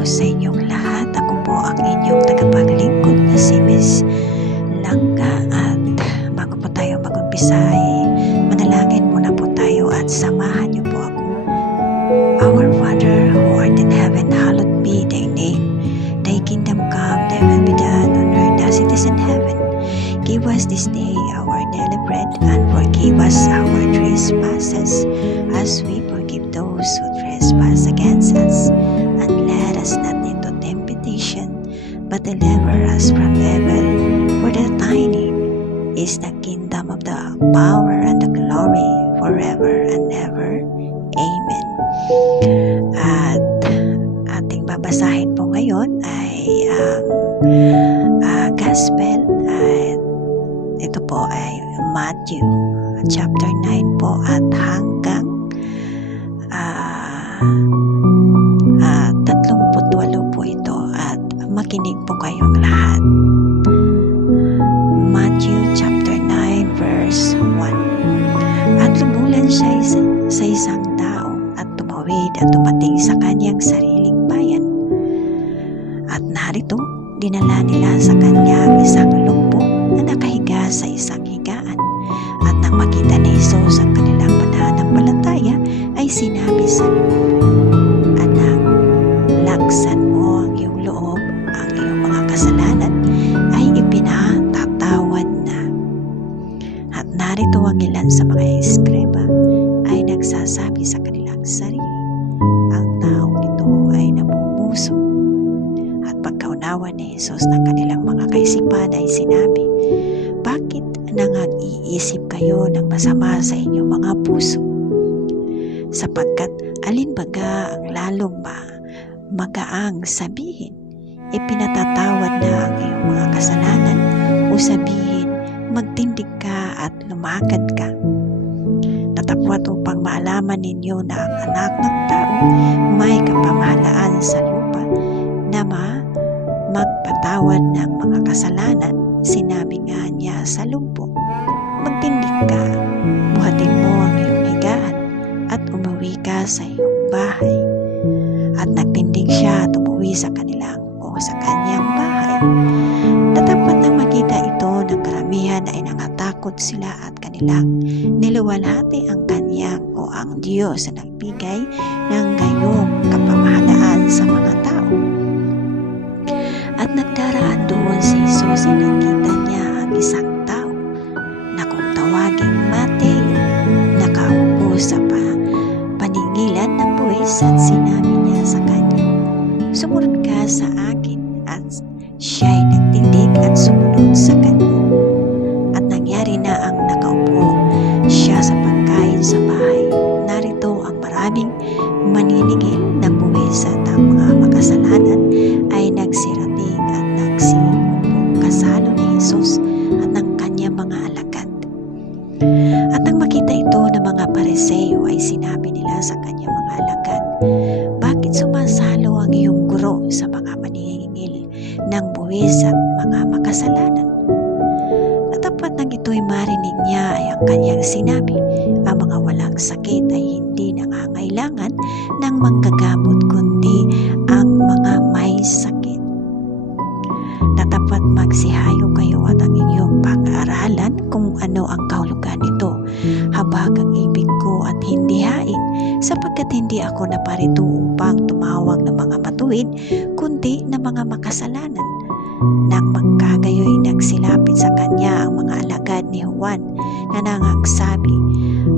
po sa inyong lahat. Ako po ang inyong tagapaglingkod na si Miss Langga. At bago po tayo mag-umpisa ay manalangin muna po tayo at samahan niyo po ako. Our Father who art in heaven, hallowed be thy name. Thy kingdom come, thy will be done on earth as it is in heaven. Give us this day our daily bread, and forgive us our trespasses as we forgive those who trespass against us. And let us not into temptation, but deliver us from evil. For the thine is the kingdom of the power and the glory forever and ever. Amen. At ating babasahin po ngayon ay Gospel. Ito po ay Matthew chapter 9 po at hanggang 38 po ito, at makinig po kayong lahat. Matthew chapter 9 verse 1. At lumulan siya sa isang tao at tumawid at tumating sa kanyang sariling bayan. At narito, dinala nila sa kanya ang isang lumpo na nakahiga sa isang higaan. At nang makita ni Jesus ang kanilang pananampalataya, ay sinabi sa lumpo, "Anak, laksan mo ang iyong loob, ang iyong mga kasalanan ay ipinatatawad na." At narito ang ilan sa mga eskreba ay nagsasabi sa kanilang sarili, "Ang taong ito ay namumuso." At pagkaunawa ni Jesus ng kanilang mga kaisipan ay sinabi, "Bakit nang-iisip kayo ng masama sa inyong mga puso? Sapagkat alinbaga ang lalong magaang sabihin, ipinatatawad na ang iyong mga kasalanan, o sabihin, magtindig ka at lumakad ka? Natapwat upang maalaman ninyo na ang anak ng tao may kapamahalaan sa lupa na magpatawad ng mga kasalanan." Sinabi nga niya sa lumpo, "Magtindig ka, buhatin mo ang iyong higaan at umuwi ka sa iyong bahay." At nagtindig siya at umuwi sa kanyang bahay. Natapwat nang makita ito ng karamihan ay nangatakot sila at kanilang niluwalhati ang kanyang o ang Diyos na nagbigay ng gayong kapamahalaan sa mga tao. At nagdaraan doon si Jesus ay nakita niya ang isang tao na kung tawaging Mateo, nakaupo sa paningilan ng buwis, at sinabi niya sa kanya, "Sumunod ka sa akin." At siya'y nagtindig at sumunod sa kanya. At nangyari na ang nakaupo siya sa pagkain sa bahay, narito ang maraming maniningil ng buwis at ang mga makasalanan ay nagsirating at nagsiupo kasalo ni Jesus at ng kanyang mga alagad. At nang makita ito ng mga Pariseo ay sinabi nila sa kanyang mga alagad, "Bakit sumasalo ang iyong guro sa mga maniningil ng buwis at mga makasalanan?" Natapat nang ito'y marinig niya ay ang kanyang sinabi, "Ang mga walang sakit ay hindi nangangailangan ng manggagamot, kundi ang mga may sakit. Natapat magsihayo kayo at ang inyong pag-aaralan kung ano ang kahulugan nito. Habag ang ibig ko at hindi hain, sapagkat hindi ako naparito upang tumawag ng mga matuwid, kundi ng mga makasalanan." Nang magkagayoy, nagsilapit sa kanya ang mga alagad ni Juan na nangagsabi,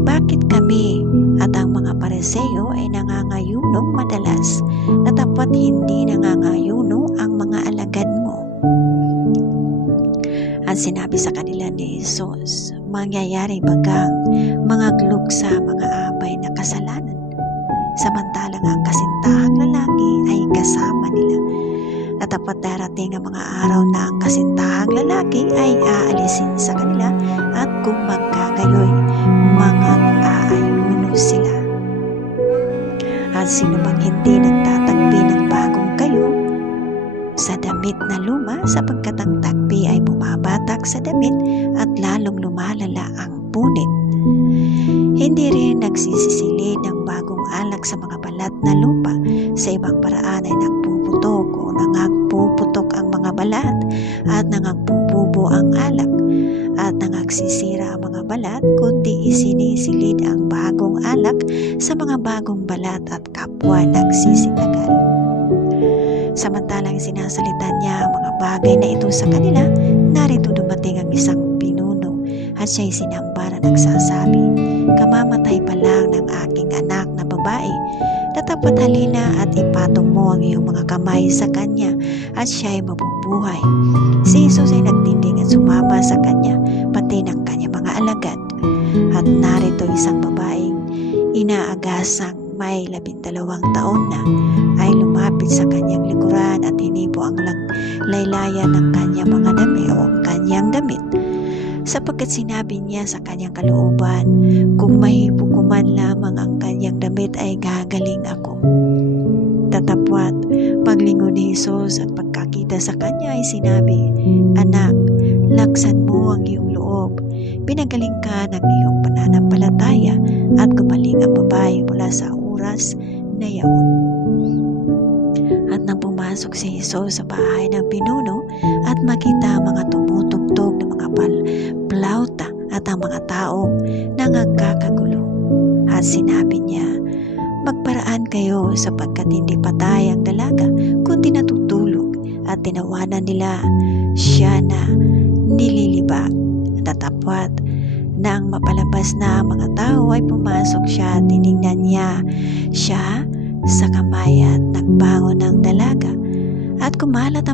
"Bakit kami at ang mga Pariseo ay nangangayunong madalas, na dapat hindi nangangayuno ang mga alagad mo?" At sinabi sa kanila ni Jesus, "Mangyayari bagang mangaglog sa mga abay na kasalanan, samantalang ang kasintahang lalaki ay kasama nila. Natapat darating ang mga araw na ang kasintahang lalaki ay aalisin sa kanila, at kung magkagayoy, mag-aayuno sila. At sino bang hindi nagtatagpi ng bagong kayo sa damit na luma, sapagkat ang tagpi ay bumabatak alak sa damit at lalong lumalala ang punit. Hindi rin nagsisisilid ng bagong alak sa mga balat na lupa. Sa ibang paraan ay nagpuputok o nangagpuputok ang mga balat at nangagpupubo ang alak at nangagsisira ang mga balat, kundi isinisilid ang bagong alak sa mga bagong balat at kapwa nagsisitagal. Samantalang sinasalita niya ang mga bagay na ito sa kanila, narito dumating ang isang pinuno at siya'y sinamba na nagsasabi, "Kamamatay pa lang ng aking anak na babae, tatapat halina at ipatong mo ang iyong mga kamay sa kanya at siya'y mabubuhay." Si Jesus ay nagtindig at sumama sa kanya, pati ng kanyang mga alagad. At narito isang babaeng inaagasang may 12 taon na ay lumapit sa kanyang likuran at hinipo ang laylayan ng kanyang mga damit o ang kanyang damit, sapagkat sinabi niya sa kanyang kalooban, "Kung mahipo ko man lamang ang kanyang damit ay gagaling ako." Tatapwat, paglingon ni Jesus at pagkakita sa kanya ay sinabi, "Anak, laksan mo ang iyong loob. Pinagaling ka ng iyong pananampalataya," at gumaling ang babae mula sa oras na yaon. At nang pumasok si Jesus sa bahay ng pinuno at makita ang mga tumutugtog ng mga plauta at ang mga taong nangagkakagulo, at sinabi niya, "Magparaan kayo sapagkat hindi patay ang dalaga kundi natutulog." At tinawanan nila siya na nililibag. Tatapwat, nang mapalabas na ang mga tao ay pumasok siya at tiningnan niya siya sa kamay at nagbangon ng dalaga at kumalat ang